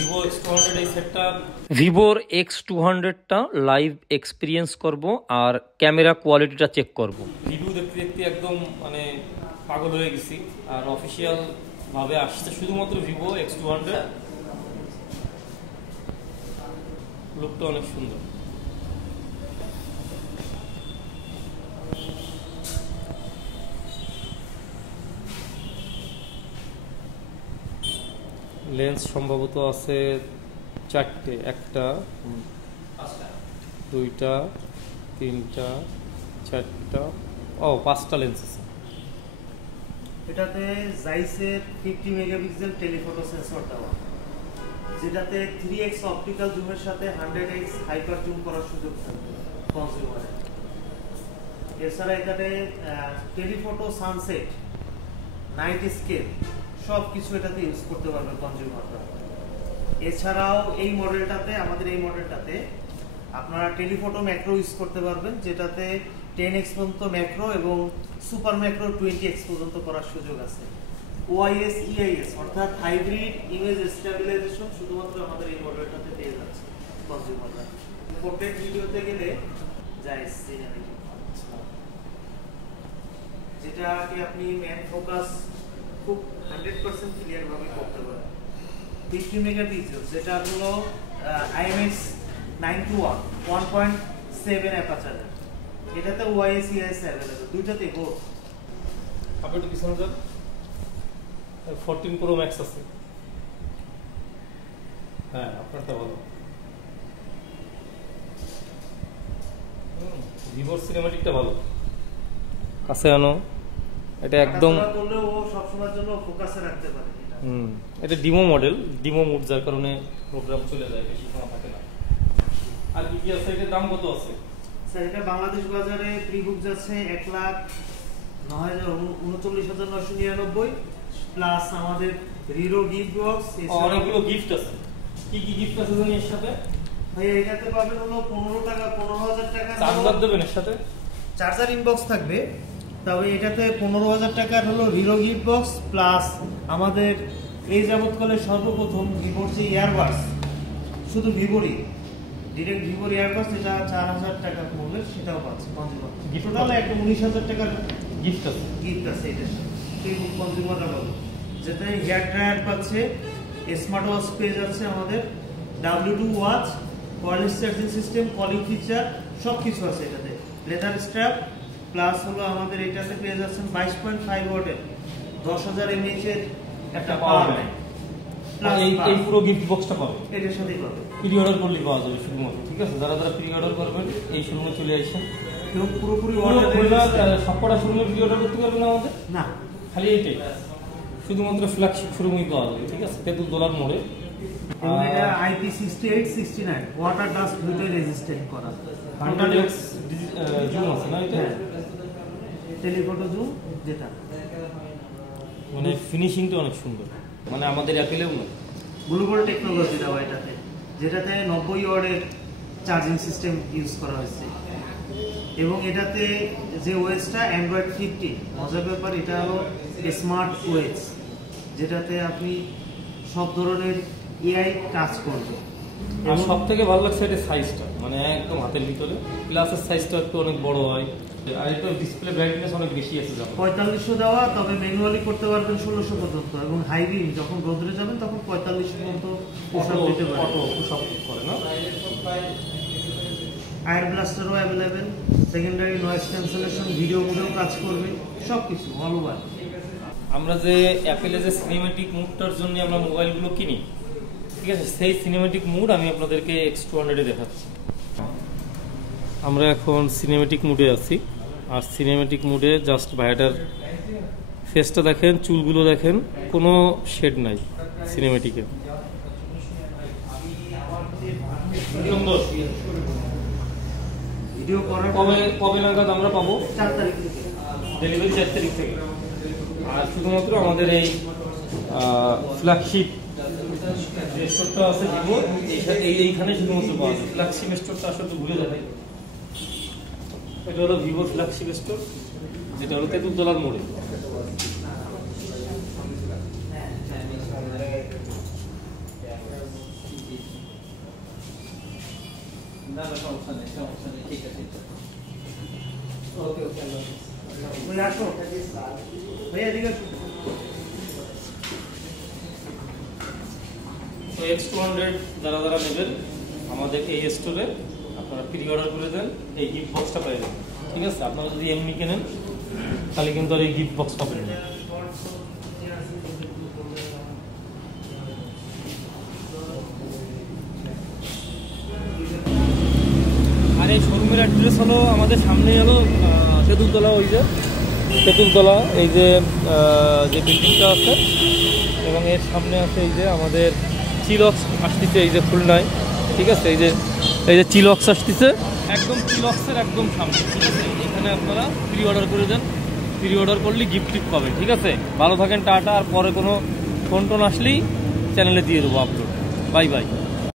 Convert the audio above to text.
Vivo X200 এই সেটটা ভিভোর X200টা লাইভ এক্সপিরিয়েন্স করব আর ক্যামেরা কোয়ালিটিটা চেক করব। রিভিউ দেখতে দেখতে একদম মানে পাগল হয়ে গেছি। আর অফিসিয়াল ভাবে আসছে শুধুমাত্র ভিভো X200। লুকটা অনেক সুন্দর। লেন্স সম্ভবত আছে 4টে, 1টা 2টা 3টা 4টা 5টা লেন্স আছে। এটাতে জাইসের 50 মেগাপিক্সেল টেলিফটো সেন্সর দেওয়া, যেটাতে 3x অপটিক্যাল জুমের সাথে 100x হাইপার জুম করার সুযোগ থাকবে কনজিউমারে। এছাড়া এটাতে টেলিফটো সানসেট, নাইট স্কেপ সব কিছু এটাতে ইউজ করতে পারবে কনজিউমাররা। এছাড়াও এই মডেলটাতে, আমাদের এই মডেলটাতে আপনারা টেলিফটো ম্যাক্রো ইউজ করতে পারবেন, যেটাতে 10x পর্যন্ত ম্যাক্রো এবং সুপার ম্যাক্রো 20x পর্যন্ত করার সুযোগ আছে। OIS EIS অর্থাৎ হাইব্রিড ইমেজ স্টেবিলাইজেশন শুধুমাত্র আমাদের এই মডেলটাতে পেয়ে যাচ্ছে কনজিউমাররা। পোর্ট্রেট ভিডিওতে গেলে জাইস সিনেমেটিক, যেটাকে আপনি ম্যান ফোকাস খুব 100% ক্লিয়ার ভাবে করতে পারেন। 50 মেগাপিক্সেল যেটা হলো IMX 921 1.7 অ্যাপারচার, এটাতে OIS EIS अवेलेबल, দুইটাতেই বোথ। আপনি তো পিছনে যান, 14 Pro Max আছে। হ্যাঁ, আপনারটা ভালো। ভিভোর সিনেম্যাটিকটা ভালো। কাছে আনো, এটা একদম করলে ও সব সময়ের জন্য ফোকাসে রাখতে পারে এটা। এটা ডিমো মডেল, ডিমো মোড, যার কারণে প্রোগ্রাম চলে যায়, বেশি সময় থাকে না। আর কি আছে, এটার দাম কত আছে? স্যার এটা বাংলাদেশ বাজারে প্রি-বুক যাচ্ছে 1,39,999 প্লাস আমাদের রিরো গিফট বক্স। অনেকগুলো গিফট আছে। কি কি গিফট আছে জানি এর সাথে? ভাই এটাতে পাবেন হলো 15,000 টাকা চার্জার দেবেন এর সাথে, চার্জার ইনবক্স থাকবে। তবে এটাতে 15,000 টাকার হলো হিরো গিফট বক্স প্লাস আমাদের এই যাবৎকালে সর্বপ্রথম ভিভোর যে ইয়ারবাডস, শুধু ভিভোরই ডিরেক্ট ভিভোর ইয়ারবাডস, যেটা 4,000 টাকা পড়বে, সেটাও পাচ্ছে কনজিউমার। টোটাল একটা 19,000 টাকার গিফট আছে। এটা সেই কনজিউমাররা পাবে, যেটা হেয়ার ড্রায়ার পাচ্ছে, স্মার্ট ওয়াচ পেয়ে যাচ্ছে আমাদের, W2 watch, wireless charging system, calling feature সব কিছু আছে এটাতে, লেদার স্ট্র্যাপ প্লাস হলো আমাদের এটাতে পেয়ে যাচ্ছেন 22.5 ওয়াটের 10,000 mAh এর একটা পাওয়ার ব্যাংক। এই পুরো গিফট বক্সটা পাবে, এটার সাথেই পাবে। প্রি অর্ডার করলে পাওয়া যাবে শুধুমাত্র, ঠিক আছে? যারা যারা প্রি অর্ডার করবেন এই শোরুমে চলে আসেন। এবং পুরোপুরি সবকটা শোরুমে প্রি অর্ডার করতে পারবেন আমাদের না, খালি এইটাই, শুধুমাত্র ফ্ল্যাগশিপ শোরুমেই পাওয়া যাবে, ঠিক আছে? $13 মোড়ে। এবং এটা IP68 69 ওয়াটার ডাস্ট দুটোই রেজিস্ট্যান্ট করা। 100x জুম আছে না এটা? টেলিফটো জুম, যেটা মানে ফিনিশিংটা অনেক সুন্দর, মানে আমাদের অ্যাপেলেও না। গ্লোবাল টেকনোলজি দেওয়া এটাতে, যেটাতে 90 ওয়াটের চার্জিং সিস্টেম ইউজ করা হয়েছে। এবং এটাতে যে ওএসটা অ্যান্ড্রয়েড 15, মজার ব্যাপার এটা হলো স্মার্ট ওএস, যেটাতে আপনি সব ধরনের এআই কাজ করবে। আর সব থেকে ভালো লাগছে এটা সাইজটা, মানে একদম হাতের ভিতরে, গ্লাসের সাইজটা একটু অনেক বড় হয়, আর এটা ডিসপ্লে ব্রাইটনেস অনেক বেশি আছে। 4500 দেওয়া, তবে ম্যানুয়ালি করতে পারবেন 1600 পর্যন্ত, এবং হাই বিম যখন রোদ্রে যাবেন তখন 4500 পর্যন্ত দিতে পারবেন। অটো পুশআপ করে না? আয়ার ব্লাস্টারও available, secondary noise cancellation, video মোডেও কাজ করবে, সব কিছু অল ওভার। আমরা যে অ্যাপেলে যে সিনেমেটিক মুডটার জন্য আমরা মোবাইলগুলো কিনি, ঠিক আছে, সেই সিনেমেটিক মুড আমি আপনাদেরকে X200 দেখাচ্ছি। আমরা এখন সিনেমেটিক মুডে আছি, আর সিনেমেটিক মুডে জাস্ট ভাইটার ফেসটা দেখেন, চুলগুলো দেখেন, কোনো শেড নাই সিনেমেটিকে। ভিডিও করার কবে নাগাদ আমরা পাবো? 4 তারিখ থেকে ডেলিভারি, 4 তারিখ থেকে। আর শুধুমাত্র আমাদের এই ফ্ল্যাগশিপ যে স্টোরটা আছে ভিভো, এইখানে শুধুমাত্র পাওয়া যায়। ফ্ল্যাগশিপ স্টোরটা আসলে ভুলে যাবে। এটা হলো ভিভো ফ্ল্যাগশিপ স্টোর, যেটা হলো $13 মোড়ে। না না সমস্যা নেই ঠিক আছে ওকে ওকে আল্লাহ হাফেজ ওই আসো ভাইয়া এদিকে আসো। তো X200 যারা যারা নেবেন আমাদের এই স্টোরে আপনারা প্রি অর্ডার করে দেন, এই গিফট বক্সটা পেয়ে যাবেন। ঠিক আছে, আপনারা যদি এমনি কেনেন তাহলে কিন্তু আর এই গিফট বক্স পাবেন না। আর এই শোরুমের অ্যাড্রেস হলো আমাদের সামনেই হলো তেঁতুলতলা, ওই যে তেঁতুলতলা এই যে বিল্ডিংটা আছে, এবং এর সামনে আছে এই যে আমাদের চিলক্স আসতেছে এই যে খুলনায়। ঠিক আছে, এই যে চিলক্স আসতেছে একদম চিলক্সের একদম সামনে। ঠিক আছে, এখানে আপনারা প্রি অর্ডার করে দেন, প্রি অর্ডার করলে গিফট টিফট পাবেন। ঠিক আছে, ভালো থাকেন, টাটা। আর পরে কোনো ফোন টোন আসলেই চ্যানেলে দিয়ে দেবো আপলোড। Bye bye.